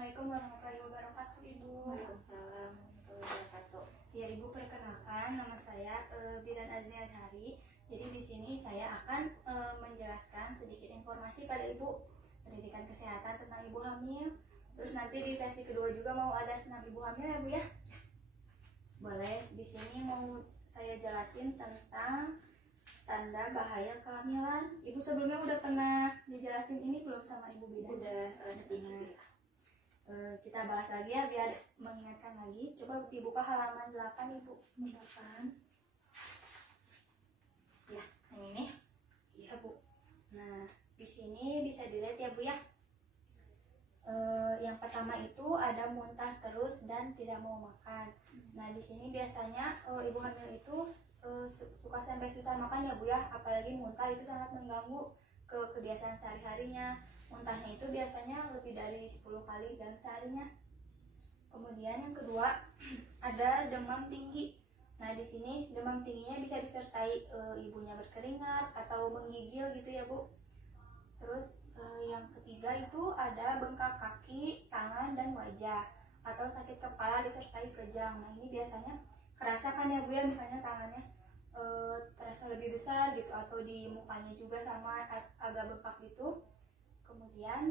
Assalamualaikum warahmatullahi wabarakatuh, Ibu. Waalaikumsalam warahmatullahi wabarakatuh. Ya, Ibu, perkenalkan nama saya Bidan Azni Azhari. Jadi di sini saya akan menjelaskan sedikit informasi pada Ibu pendidikan kesehatan tentang ibu hamil. Terus nanti di sesi kedua juga mau ada senam ibu hamil ya, Bu ya? Boleh. Di sini mau saya jelasin tentang tanda bahaya kehamilan. Ibu sebelumnya udah pernah dijelasin ini belum sama Ibu Bidan? Udah sedikit ya. Kita bahas lagi ya biar mengingatkan lagi. Coba dibuka halaman 8, Ibu. 8. Ya, yang ini. Iya, Bu. Nah, di sini bisa dilihat ya, Bu ya. Yang pertama itu ada muntah terus dan tidak mau makan. Nah, di sini biasanya ibu hamil itu suka sampai susah makan ya, Bu ya. Apalagi muntah itu sangat mengganggu ke kebiasaan sehari-harinya. Muntahnya itu biasanya lebih dari 10 kali dalam seharinya. Kemudian yang kedua ada demam tinggi. Nah, di sini demam tingginya bisa disertai ibunya berkeringat atau menggigil gitu ya, Bu. Terus yang ketiga itu ada bengkak kaki, tangan, dan wajah atau sakit kepala disertai kejang. Nah, ini biasanya kerasa kan ya, Bu ya, misalnya tangannya terasa lebih besar gitu atau di mukanya juga sama agak bengkak gitu. Kemudian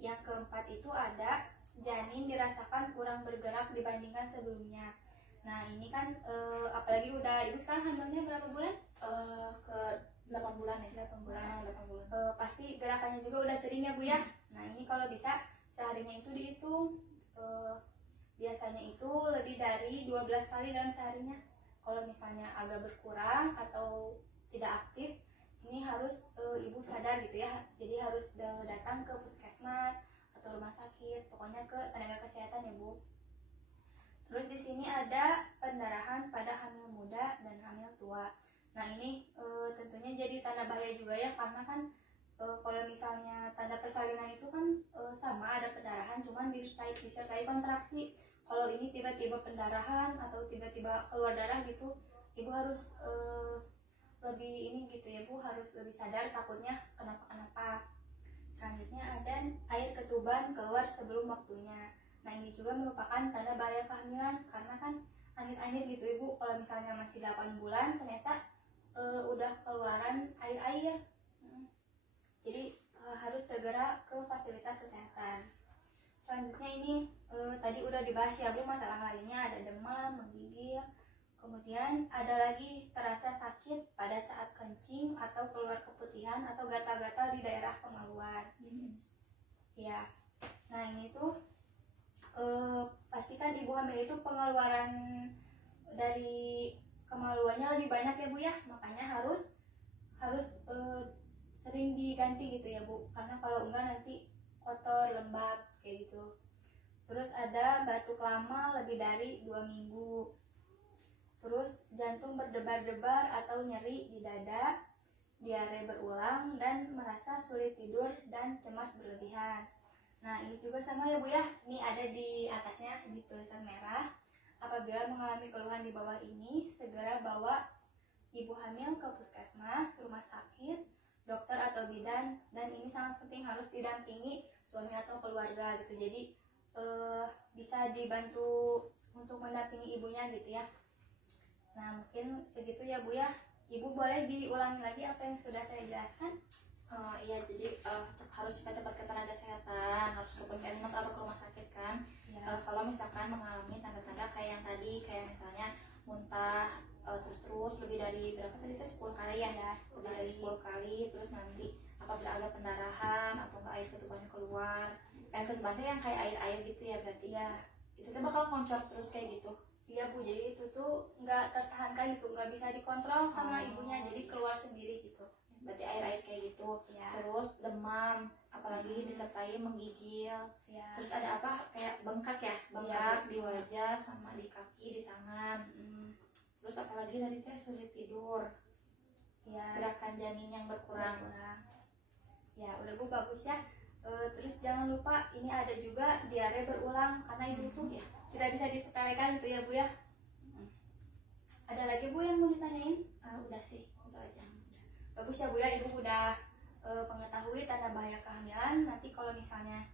yang keempat itu ada janin dirasakan kurang bergerak dibandingkan sebelumnya. Nah, ini kan apalagi udah ibu sekarang hamilnya berapa bulan? Ke 8 bulan ya. 8 bulan. 8 bulan. Pasti gerakannya juga udah sering ya, Bu ya. Nah, ini kalau bisa seharinya itu dihitung. Biasanya itu lebih dari 12 kali dalam seharinya. Kalau misalnya agak berkurang atau tidak aktif, ini harus ibu sadar gitu ya. Jadi harus datang ke puskesmas atau rumah sakit, pokoknya ke tenaga kesehatan ya, Bu. Terus di sini ada pendarahan pada hamil muda dan hamil tua. Nah, ini tentunya jadi tanda bahaya juga ya, karena kan kalau misalnya tanda persalinan itu kan sama ada pendarahan, cuman disertai kontraksi. Kalau ini tiba-tiba pendarahan atau tiba-tiba keluar darah gitu, ibu harus lebih ini gitu ya, Bu, harus lebih sadar, takutnya kenapa-kenapa. Selanjutnya ada air ketuban keluar sebelum waktunya. Nah, ini juga merupakan tanda bahaya kehamilan karena kan amit-amit gitu Ibu, kalau misalnya masih 8 bulan ternyata udah keluaran air-air. Jadi harus segera ke fasilitas kesehatan. Selanjutnya ini tadi udah dibahas ya, Bu, masalah lainnya ada demam, menggigil. Kemudian ada lagi terasa sakit pada saat kencing atau keluar keputihan atau gatal-gatal di daerah kemaluan. Ya, nah ini tuh pastikan ibu hamil itu pengeluaran dari kemaluannya lebih banyak ya, Bu ya. Makanya harus sering diganti gitu ya, Bu. Karena kalau enggak nanti kotor, lembab kayak gitu. Terus ada batuk lama lebih dari 2 minggu. Terus jantung berdebar-debar atau nyeri di dada, diare berulang, dan merasa sulit tidur dan cemas berlebihan. Nah, ini juga sama ya, Bu ya. Ini ada di atasnya di tulisan merah. Apabila mengalami keluhan di bawah ini, segera bawa ibu hamil ke puskesmas, rumah sakit, dokter atau bidan, dan ini sangat penting harus didampingi suami atau keluarga gitu. Jadi bisa dibantu untuk mendampingi ibunya gitu ya. Nah, mungkin segitu ya, Bu ya. Ibu boleh diulangi lagi apa yang sudah saya jelaskan? Iya, jadi harus cepat-cepat ke tenaga kesehatan, harus ke puskesmas atau ke rumah sakit kan. Ya. Kalau misalkan mengalami tanda-tanda kayak yang tadi, kayak misalnya muntah terus lebih dari berapa tadi, 10 kali ya, lebih dari 10 kali. Terus nanti apabila ada pendarahan atau air ketubannya keluar, air ketubannya yang kayak air-air gitu ya, berarti ya itu tuh bakal koncor terus kayak gitu. Iya, Bu, jadi itu tuh nggak tertahankan gitu, nggak bisa dikontrol sama ibunya, jadi keluar sendiri gitu. Berarti air-air kayak gitu Ya. Terus demam, apalagi disertai menggigil. Ya. Terus ada apa, kayak bengkak ya, bengkak di wajah sama di kaki, di tangan. Terus apalagi tadi teh sulit tidur, Ya. gerakan janin yang berkurang. Ya, udah, Bu, bagus ya. Terus jangan lupa ini ada juga diare berulang, karena ibu tuh ya tidak bisa disepelekan gitu ya, Bu ya. Ada lagi, Bu, yang mau ditanyain? Udah sih, itu aja. Bagus ya, Bu ya, ibu udah mengetahui tanda bahaya kehamilan. Nanti kalau misalnya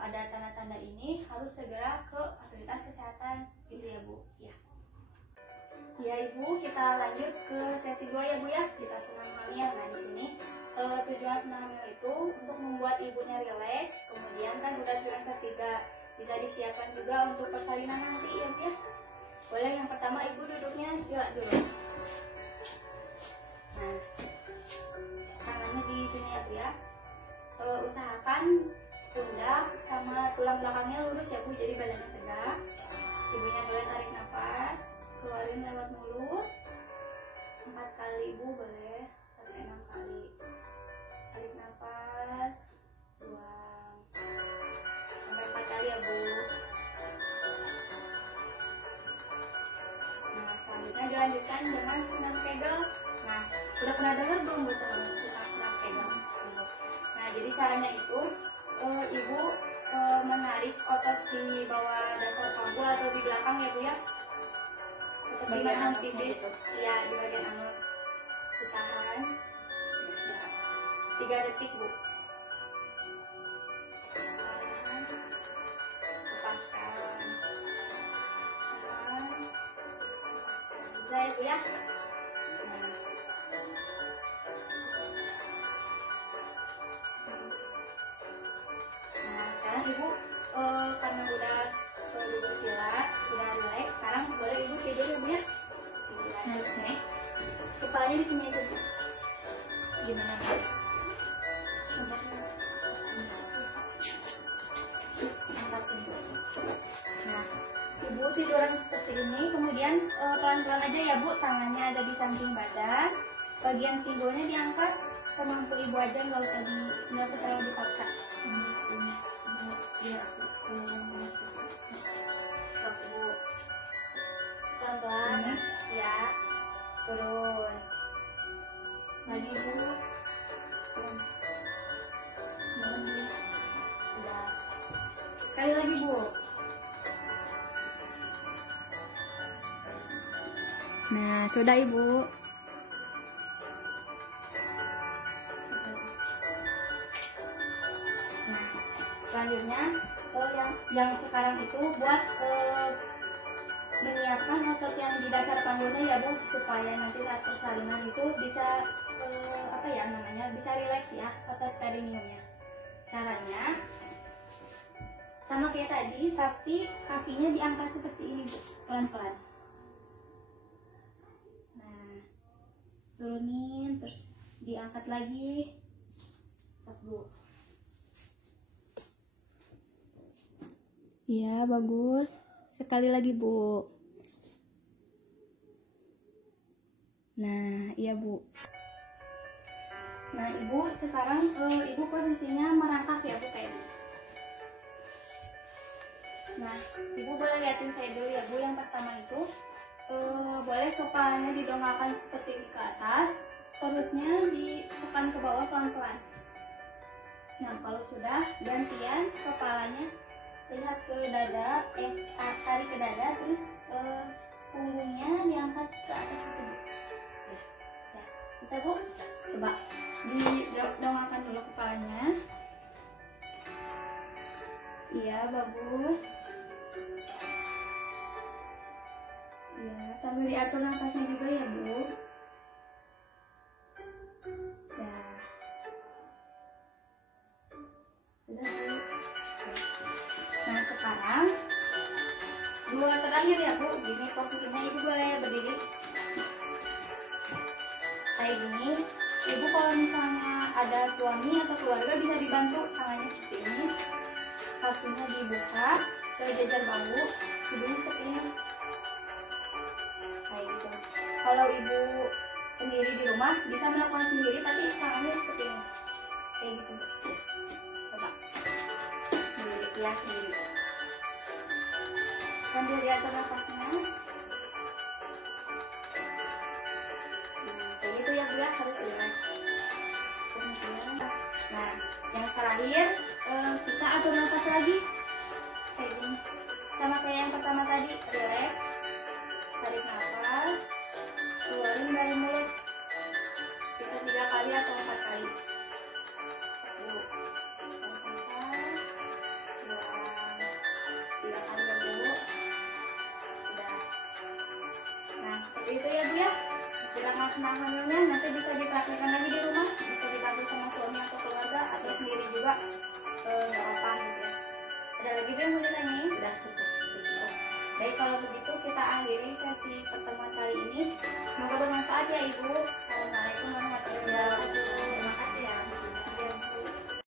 ada tanda-tanda ini harus segera ke fasilitas kesehatan gitu ya Bu ya. Ya Ibu, kita lanjut ke sesi 2 ya Bu ya. Kita senam hamil. Nah di sini tujuan senam hamil itu untuk membuat ibunya rileks. Kemudian kan udah trimester 3, bisa disiapkan juga untuk persalinan nanti ya Bu ya. Boleh yang pertama Ibu duduknya sila dulu. Nah, tangannya di sini ya Bu ya. Usahakan pundak sama tulang belakangnya lurus ya Bu, jadi badannya tegak. Ibunya boleh tarik nafas, keluarin lewat mulut 4 kali Ibu, boleh sampai 6 kali. Tarik nafas, buang sampai 4 kali ya Bu. Nah selanjutnya dilanjutkan dengan senam kegel. Nah udah pernah dengar belum Bu tentang senam kegel? Nah jadi caranya itu Ibu menarik otot di bawah dasar paha atau di belakang ya Bu ya, seperti menahan titis gitu. Ya di bagian anus. Ditahan 3 detik Bu. Tahan, lepaskan, tahan, lepaskan. Bisa ya Bu ya. Nah sekarang Ibu karena udah duduk sila, udah relax, sekarang boleh Ibu tidur ya Bu ya. Nah di sini kepalanya di sini aja Bu. Gimana Bu? Angkat ini. Nah Ibu tiduran seperti ini, kemudian pelan-pelan aja ya Bu, tangannya ada di samping badan, bagian pinggulnya diangkat semampu Ibu aja, nggak usah terlalu dipaksa. Iya, Bu. Pelan-pelan ya, turun lagi Bu. Udah. Sekali lagi Bu. Nah sudah Ibu. Nah selanjutnya yang sekarang itu buat menyiapkan otot yang di dasar panggulnya ya Bu, supaya nanti saat persalinan itu bisa bisa rileks ya otot perineumnya. Caranya sama kayak tadi, tapi kakinya diangkat seperti ini Bu, pelan-pelan. Nah turunin, terus diangkat lagi. Stop Bu. Iya bagus. Sekali lagi Bu. Nah iya Bu. Nah Ibu sekarang Ibu posisinya merangkak ya Bu, kayak ini. Nah Ibu boleh liatin saya dulu ya Bu. Yang pertama itu boleh kepalanya didongakkan seperti ini ke atas, perutnya ditekan ke bawah pelan-pelan. Nah kalau sudah, gantian kepalanya lihat ke dada, tarik ke dada, terus punggungnya diangkat ke atas gitu Bu. Ya. Bisa Bu? Coba didongakkan dulu kepalanya. Iya bagus. Ya sambil diatur nafasnya juga ya Bu. Ya. Sudah Bu. Nah sekarang 2 terakhir ya Bu. Gini posisinya Ibu boleh berdiri kayak gini. Ibu kalau misalnya ada suami atau keluarga bisa dibantu, tangannya seperti ini, kakinya dibuka sejajar bahu, ibunya seperti ini kayak gitu. Kalau Ibu sendiri di rumah bisa melakukan sendiri, tapi tangannya seperti ini kayak gitu Bu. Coba sendiri ya, sendiri sambil diatur nafasnya. Kayak gitu ya Bu ya, harus rileks. Kemudian nah yang terakhir kita atur nafas lagi kayak gini, sama kayak yang pertama tadi, rileks, tarik nafas, keluarin dari mulut, bisa 3 kali atau 4 kali. 1, tarik nafas, seperti itu ya Bu ya. Gerakan senam hamilnya nanti bisa dipraktikkan lagi di rumah, bisa dibantu sama suami atau keluarga atau sendiri juga, nggak apa-apa gitu ya. Ada lagi Bu yang mau ditanyain? Udah cukup. Baik, kalau begitu kita akhiri sesi pertemuan kali ini. Semoga bermanfaat ya Ibu.